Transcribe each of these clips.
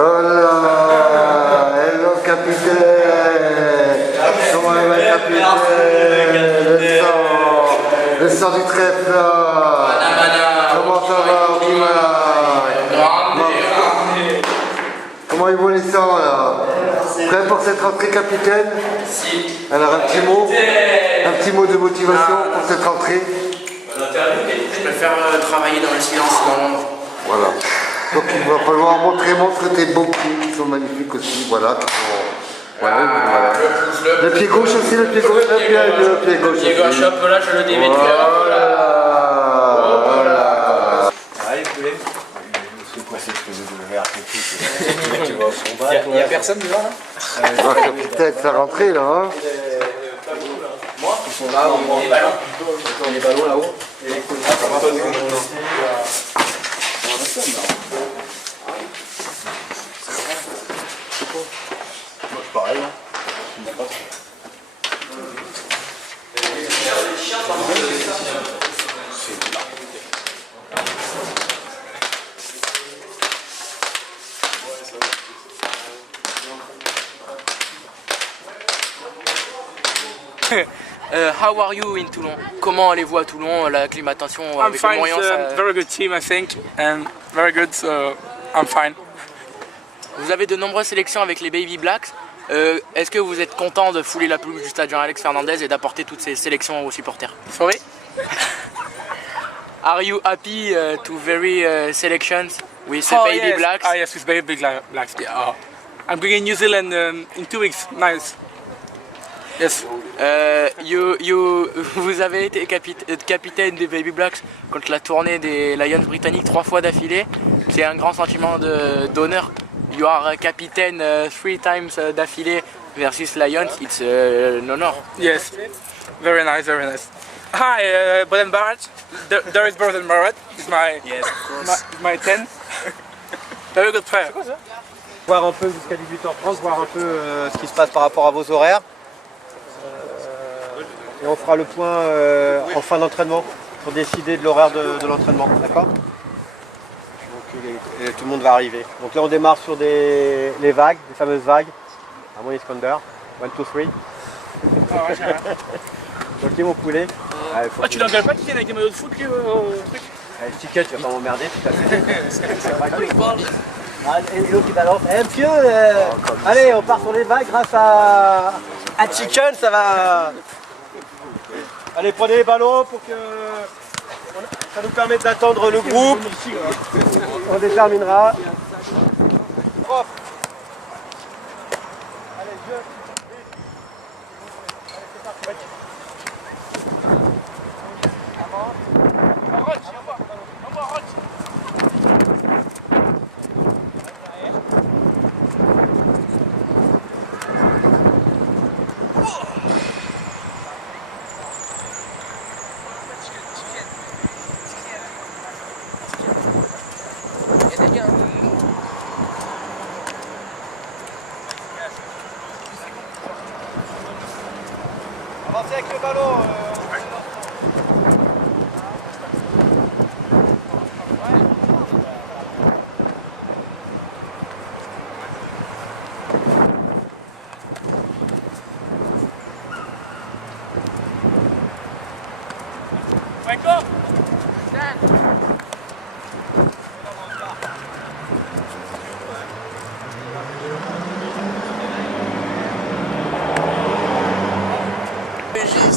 Oh là, hello capitaine. Comment va le capitaine? Le sang du trèfle là. Comment ça va au Comment ils vont les sangs là? Prêt pour cette rentrée capitaine? Si. Alors un petit mot de motivation pour cette rentrée? Je préfère travailler dans le silence, dans l'ombre. Voilà. Donc il va falloir montre tes beaux pieds qui sont magnifiques aussi. Voilà. Voilà. Le pied gauche aussi, le pied gauche, le pied gauche. Le pied gauche, hop là, je le démétrais. Voilà. C'est quoi cette chose de RTT? Tu vas au combat? Il n'y a personne devant là? On va peut-être la rentrée là. Hein. Moi, ils sont là, on les ballons. Les ballons là-haut. Pareil. How are you in Toulon? Comment allez-vous à Toulon? L'acclimatation I'm avec fine. le moyen, It's a very good team, I think, and very good. So I'm fine. Vous avez de nombreuses sélections avec les Baby Blacks. Est-ce que vous êtes content de fouler la pelouse du stade Jean-Alex Fernandez et d'apporter toutes ces sélections aux supporters? Sorry. Are you happy to very selections with Oh, Baby yes. Blacks? Ah yes, with Baby Blacks. Yeah. I'm going in New Zealand in 2 weeks. Nice. Yes. Vous avez été capitaine des Baby Blacks contre la tournée des Lions britanniques 3 fois d'affilée. C'est un grand sentiment d'honneur. You are capitaine 3 times d'affilée versus Lions. It's an honor. Yes. Very nice. Very nice. Hi, Brendan Barrett. There is Brendan Barrett. He's my my 10. Very good player. Voir un peu jusqu'à 18h30, voir un peu ce qui se passe par rapport à vos horaires. Et on fera le point en fin d'entraînement pour décider de l'horaire de l'entraînement, d'accord? Donc tout le monde va arriver. Donc là on démarre sur les vagues, les fameuses vagues. À mon Iskander, 1, 2, 3. Ah ouais, j'ai rien. Ok mon poulet. Allez, faut Ah, tu l'engueules pas qui vient avec des maillots de foot lui, au truc? Allez, ticket, tu vas pas m'emmerder, tu et l'autre qui balance. Eh monsieur, allez, on part sur les vagues grâce à Chicken, ça va. Allez, prenez les ballons pour que ça nous permette d'attendre le groupe. On déterminera. Propre. Allez, jeu. Allez, c'est parti. Avancez avec le ballon. D'accord.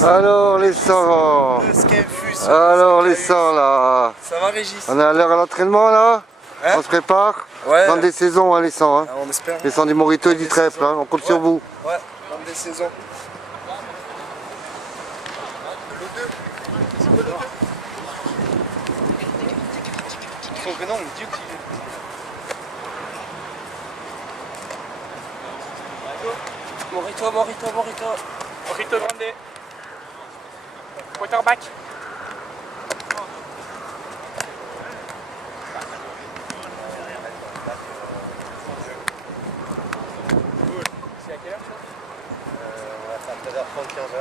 Alors les sangs. Alors les sangs là. Ça va Régis? On est à l'heure à l'entraînement là. Hein? On se prépare. Ouais. Dans des saisons hein, les sangs. Hein. Ah, on espère. Les sangs du Morito et du trèfle. Hein. On compte sur vous. Ouais, dans des saisons. Son prénom, Duke. Morito Grande. Quarterback. C'est à quelle heure ça? On va faire 13h30, 15h.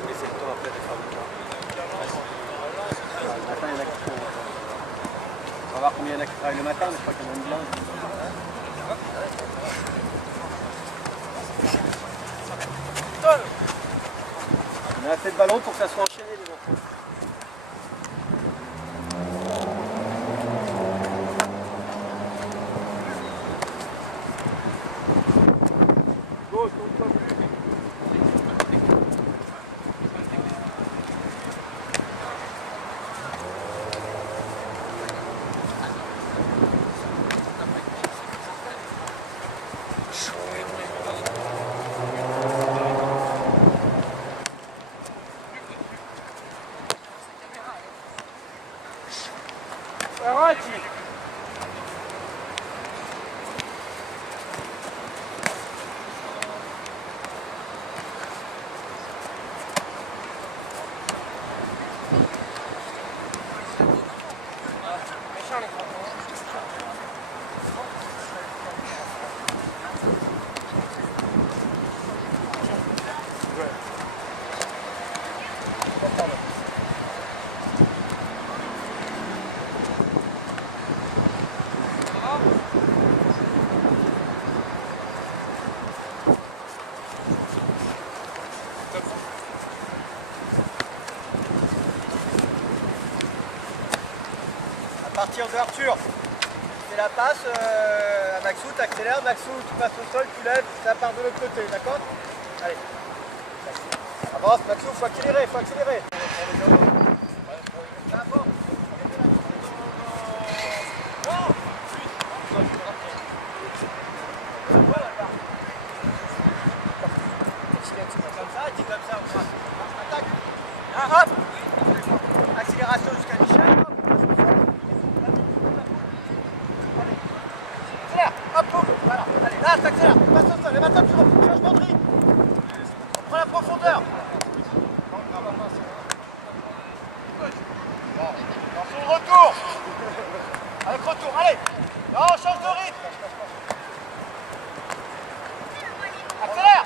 Vous laissez le temps après de faire le temps. Le matin, il y en a qui font. On va voir combien il y en a qui travaillent le matin, mais je crois qu'il y en a une blinde. On a assez de ballon pour que ça soit enchaîné les enfants. À partir de Arthur, c'est la passe à Maxou, tu accélères, Maxou tu passes au sol, tu lèves, ça part de l'autre côté, d'accord? Allez. Avance Maxou, faut accélérer, faut accélérer. Comme ça, dis comme ça, attaque. Ah, hop. Accélération jusqu'à Michel. Hop, boum, voilà, allez, là, t'accélères, passe au sol, et maintenant tu changement de rythme. On prend la profondeur. Dans son retour. Avec retour, allez. Non, on change de rythme. Accélère.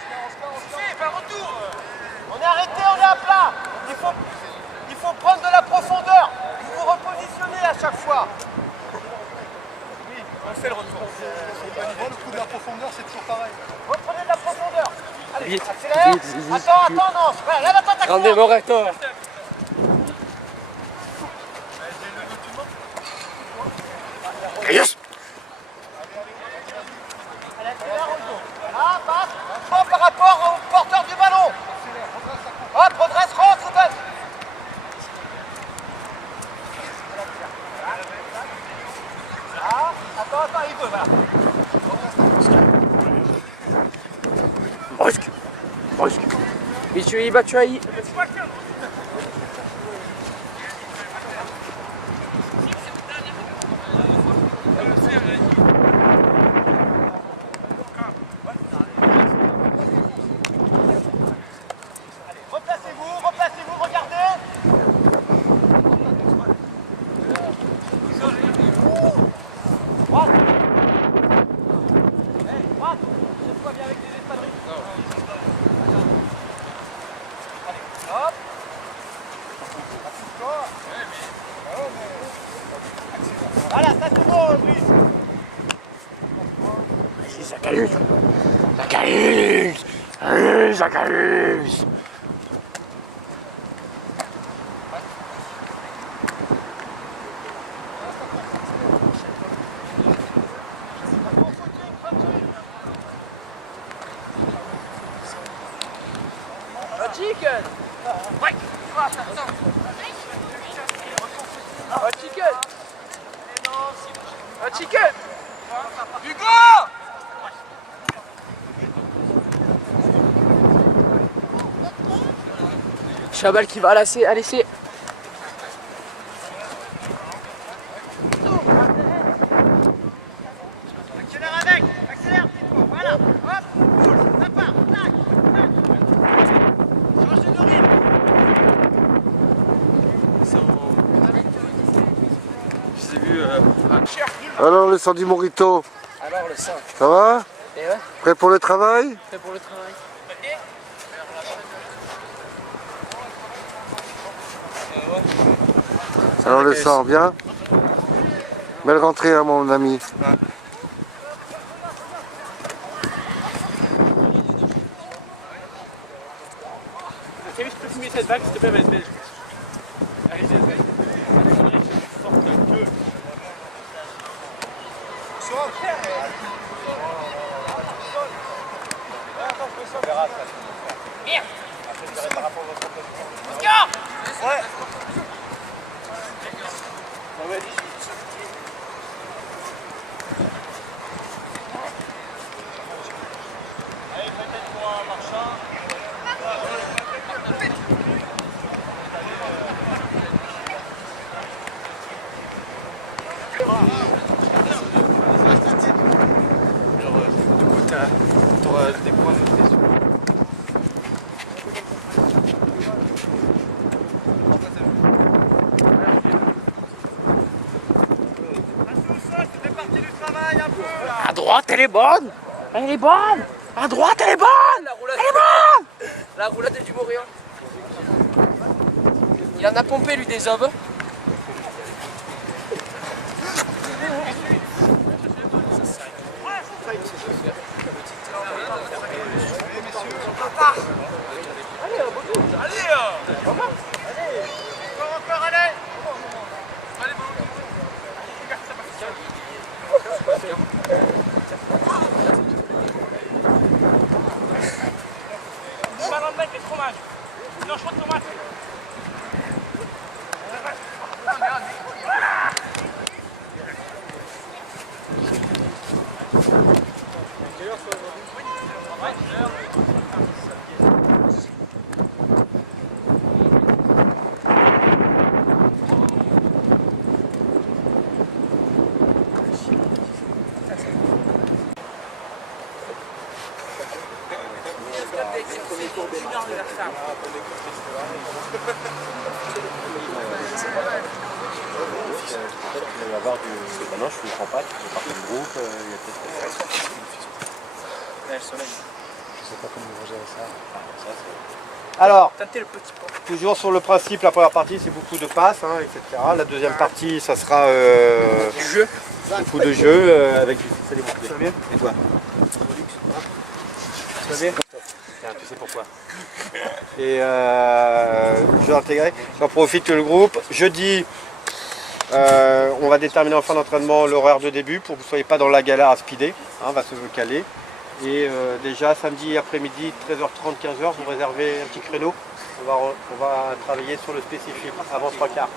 Si, fais un retour. On est arrêté, on est à plat. Il faut prendre de la profondeur. Vous vous repositionnez à chaque fois. On fait le retour. Le coup de la profondeur, c'est toujours pareil. Reprenez de la profondeur. Allez, vite, accélère. Vite. Attends, non. Voilà, là, maintenant, t'accélères. Rendez mon recteur. Yes. Allez, accélère, retour. Ah, passe. Pas par rapport au porteur du ballon. Hop, redresse, rentre, redresse. Ah, attends, il peut, voilà. Brusque. Batshuayi. Replacez-vous, regardez. Droite. Droite. Cette fois bien avec des espadrilles. Allez, hop. Voilà, ça c'est bon, Brice. Vas-y, Zacchaeus. Allez, Zacchaeus. A chicken. Ouais. A chicken. A chicken. Hugo. Chabal qui va à laisser. Accélère avec. Accélère, petit-toi. Voilà. Hop. Bouge. Ça part. Tac. Tac. Change de rythme. Je les ai vus Alors le Sandy Morito, Alors le 5. ça va? Et ouais, Prêt pour le travail? prêt pour le travail. Alors le sang, bien? Belle rentrée à mon ami. back, s'il te plaît, vas-y. Allez, vas-y. T'auras des points notés sur. À droite, elle est bonne. Elle est bonne. À droite, elle est bonne. Elle est bonne. La roulade est du Morien. Il en a pompé lui des hommes. Il va y avoir du... Maintenant je ne comprends pas, tu fais partie du groupe, il y a peut-être... Le soleil. Je sais pas comment ils vont gérer ça. Alors, Tâtez le petit pont. toujours sur le principe, la première partie c'est beaucoup de passes, hein, etc. La deuxième partie ça sera Du jeu. beaucoup de jeux avec du fixe à démonter. Ça va bien ? Et toi ? Ça va bien ? Tiens, tu sais pourquoi. Et jeu intégré. J'en profite que le groupe. Jeudi, on va déterminer en fin d'entraînement l'horaire de début pour que vous ne soyez pas dans la galère à speeder. Hein, on va se caler. Et déjà samedi après-midi, 13h30, 15h, vous réservez un petit créneau. On va travailler sur le spécifique avant 3 quarts.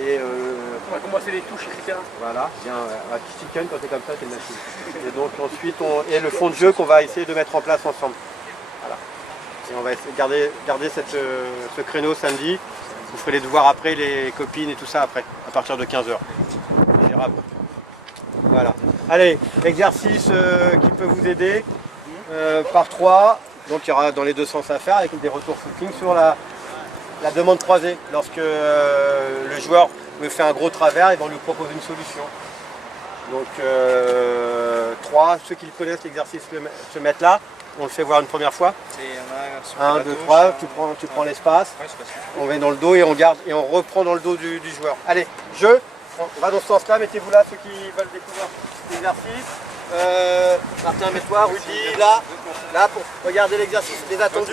Et On va commencer les touches, etc. voilà, bien, chicken quand c'est comme ça, c'est une machine. Et donc ensuite, et le fond de jeu qu'on va essayer de mettre en place ensemble. Voilà. Et on va essayer de garder ce créneau samedi. Vous ferez les devoirs après, les copines et tout ça après, à partir de 15h. Gérable. Voilà. Allez, exercice qui peut vous aider par 3. Donc il y aura dans les deux sens à faire avec des retours footing sur la demande croisée. Lorsque le joueur me fait un gros travers, ils vont lui proposer une solution. Donc 3, ceux qui le connaissent, l'exercice se mettent là. On le fait voir une première fois. 1, 2, 3, tu prends l'espace. On met dans le dos et on garde et on reprend dans le dos du joueur. Allez, jeu. On va dans ce sens-là, mettez-vous là, ceux qui veulent découvrir l'exercice. Martin, mets-toi, Rudy, là pour regarder l'exercice des attendus.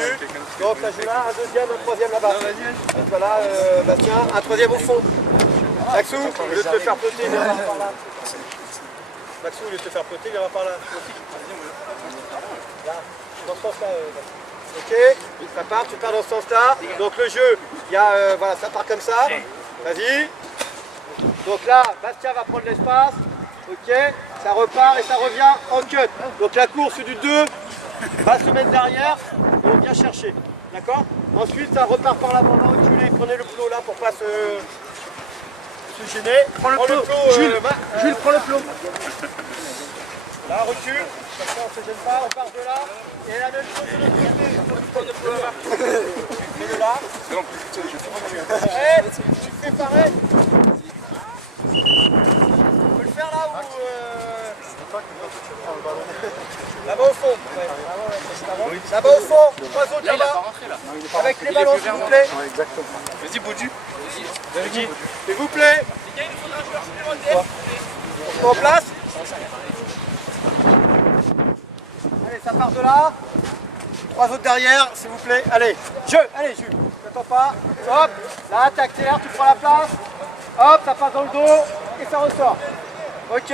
Donc là, je là, un deuxième, un troisième là-bas. Voilà, Bastien, un troisième au fond. Maxou, au lieu de te faire poter, viens par là. Maxou, au lieu de te faire poter, viens par là. Là, dans ce sens-là. Ok, ça part, tu pars dans ce sens-là. Donc le jeu, il y a, voilà, ça part comme ça. Vas-y. Donc là, Bastien va prendre l'espace, ok, ça repart et ça revient en cut. Donc la course du 2 va se mettre derrière et on vient chercher, d'accord? Ensuite ça repart par l'avant, va reculer, prenez le plot là pour pas se gêner. Prends le plot, Jules, prends le plot. Là, recule, comme ça on se gêne pas, on part de là. Et la même chose de l'autre côté. Mets-le là. Tu fais pareil. On peut le faire là ou là-bas au fond. Ouais. Là-bas au fond, 3 autres là-bas. Avec les ballons s'il vous plaît. Vas-y, Boudu. S'il vous plaît. On se met en place. Allez, ça part de là. 3 autres derrière, s'il vous plaît. Allez, jeu. Allez, Jules. t'entends pas. Hop, là, t'accélères, tu prends la place. Hop, ça passe dans le dos et ça ressort. Ok.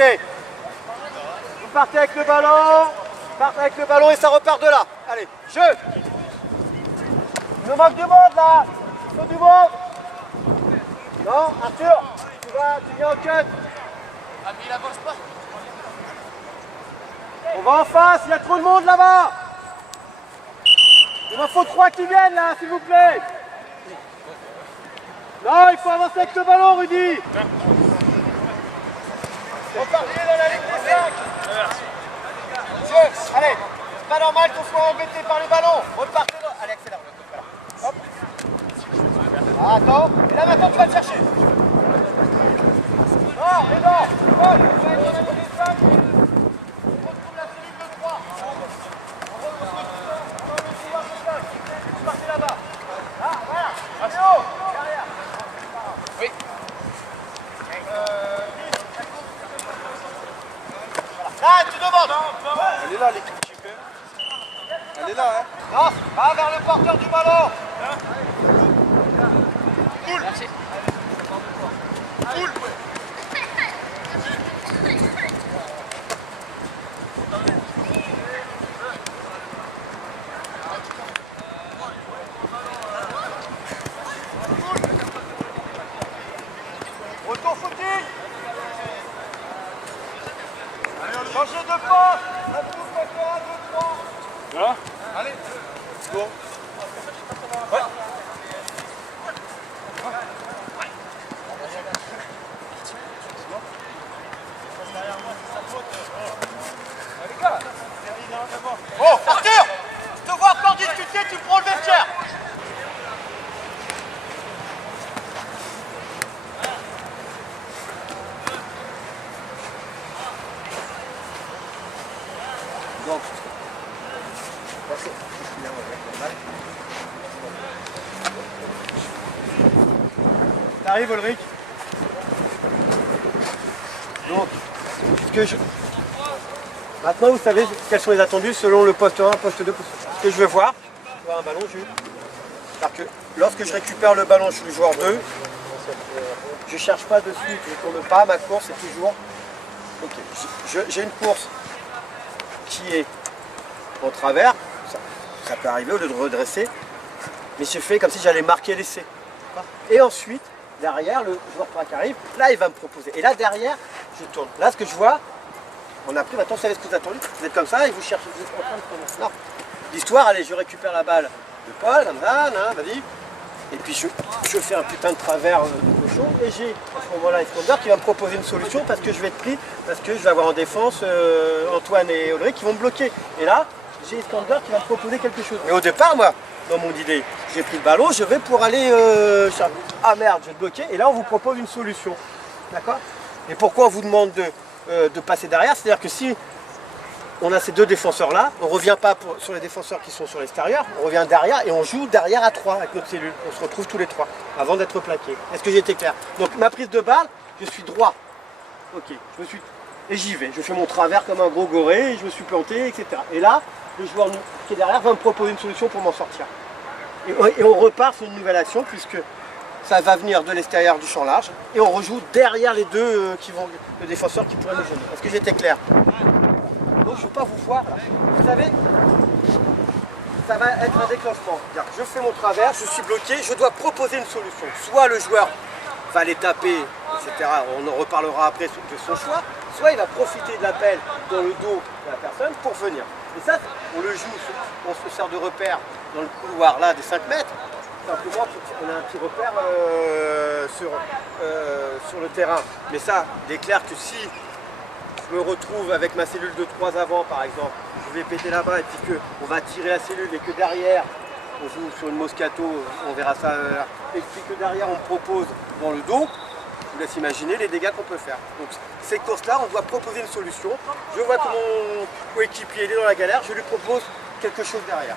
Vous partez avec le ballon. Partez avec le ballon et ça repart de là. Allez, jeu. Il nous manque du monde là. Il faut du monde. Non, Arthur, tu viens au cut. Ah, mais il avance pas. On va en face, il y a trop de monde là-bas. Il m'en faut 3 qui viennent là, s'il vous plaît. Non, il faut avancer avec le ballon, Rudy. Repartez dans la ligne des 5. Jeu, allez, c'est pas normal qu'on soit embêté par les ballons. Repartez dans... Allez, accélère. Voilà. Hop. Ah, attends, et là maintenant tu vas le chercher. Non, mais non, Paul, tu vas être dans la ligne des 5. On retrouve la cellule de 3. On retrouve le joueur de 5. Vous partez là-bas. Ah, voilà. Léo, derrière. Oui. Là, tu demandes. Elle est là, l'équipe chicken. Elle est là, hein. Non, va vers le porteur du ballon. Merci. Retour footing. Changez de poste. Un coup, facteur 1, 2, 3. Voilà. Allez. Go. Ouais. Bon, Arthur, je te vois pas discuter, tu prends le vestiaire. Donc, t'arrives, Ulrich. Donc, maintenant, vous savez quels sont les attendus selon le poste 1, poste 2, poste 3. Ce que je veux voir, un ballon, c'est-à-dire que lorsque je récupère le ballon, je suis le joueur 2. Je ne cherche pas dessus, je ne tourne pas, ma course est toujours... Ok, j'ai une course qui est en travers, ça peut arriver au lieu de redresser, mais j'ai fait comme si j'allais marquer l'essai. Et ensuite, derrière, le joueur 3 qui arrive, là il va me proposer. Et là derrière, je tourne. Là ce que je vois, on a pris, maintenant vous savez ce que vous attendez, vous êtes comme ça et vous cherchez, vous êtes en train de commencer. Non. L'histoire, allez, je récupère la balle de Paul, comme ça, vas-y. Et puis je fais un putain de travers de cochon et j'ai à ce moment-là Iskander qui va me proposer une solution parce que je vais être pris, parce que je vais avoir en défense Antoine et Audrey qui vont me bloquer. Et là, j'ai Iskander qui va me proposer quelque chose. Mais au départ, moi, dans mon idée, j'ai pris le ballon, je vais pour aller... ah merde, je vais te bloquer. Et là, on vous propose une solution. D'accord? Et pourquoi on vous demande de passer derrière? C'est-à-dire que si on a ces deux défenseurs-là, on ne revient pas sur les défenseurs qui sont sur l'extérieur, on revient derrière et on joue derrière à 3 avec notre cellule. On se retrouve tous les 3 avant d'être plaqués. Est-ce que j'ai été clair? Donc ma prise de balle, je suis droit. Ok, et j'y vais. Je fais mon travers comme un gros goré, et je me suis planté, etc. Et là, le joueur qui est derrière va me proposer une solution pour m'en sortir. Et on repart sur une nouvelle action puisque ça va venir de l'extérieur du champ large et on rejoue derrière les deux le défenseur qui pourrait nous gêner. Est-ce que j'étais clair? Donc je ne veux pas vous voir. Vous savez, ça va être un déclenchement. Je fais mon travers, je suis bloqué, je dois proposer une solution. Soit le joueur va les taper, etc. On en reparlera après de son choix. Soit il va profiter de l'appel dans le dos de la personne pour venir. Et ça, on le joue, on se sert de repère dans le couloir là des 5 mètres. Simplement, on a un petit repère sur le terrain. Mais ça, il est clair que si je me retrouve avec ma cellule de 3 avant par exemple, je vais péter là-bas et puis qu'on va tirer la cellule et que derrière, on joue sur une Moscato, on verra ça, et puis que derrière on me propose dans le dos, je vous laisse imaginer les dégâts qu'on peut faire. Donc ces courses-là, on doit proposer une solution. Je vois que mon coéquipier est dans la galère, je lui propose quelque chose derrière.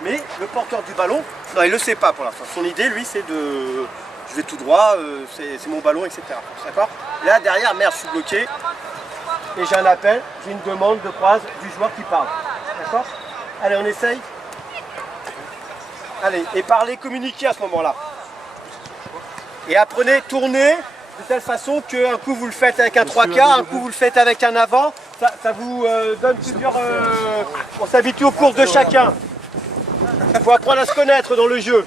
Mais le porteur du ballon, non, il ne le sait pas pour l'instant. Son idée, lui, c'est de... Je vais tout droit, c'est mon ballon, etc. D'accord? Là, derrière, merde, je suis bloqué. Et j'ai un appel, j'ai une demande de croise du joueur qui parle. D'accord? Allez, on essaye. Allez, et parlez, communiquez à ce moment-là. Et apprenez, tournez de telle façon qu'un coup vous le faites avec un 3/4, un coup vous le faites avec un avant. Ça vous donne plusieurs... on s'habitue aux courses de chacun. Il faut apprendre à se connaître dans le jeu.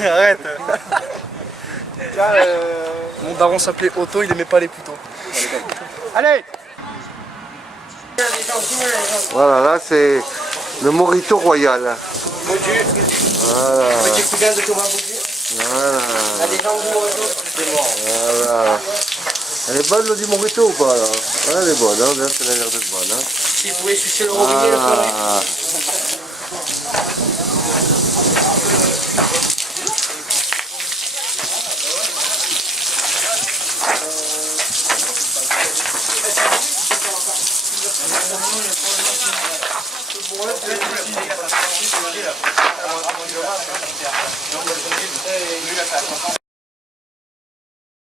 Arrête. Tiens, Mon daron s'appelait Otto, il aimait pas les couteaux. allez. Voilà, là c'est le Morito Royal. Voilà. Voilà. Voilà. Elle est bonne, le du Morito ou pas là? Ouais, elle est bonne, hein, bien, ça a l'air d'être bonne. Hein. Si vous pouvez sucer le robinet, le ferait. Ah.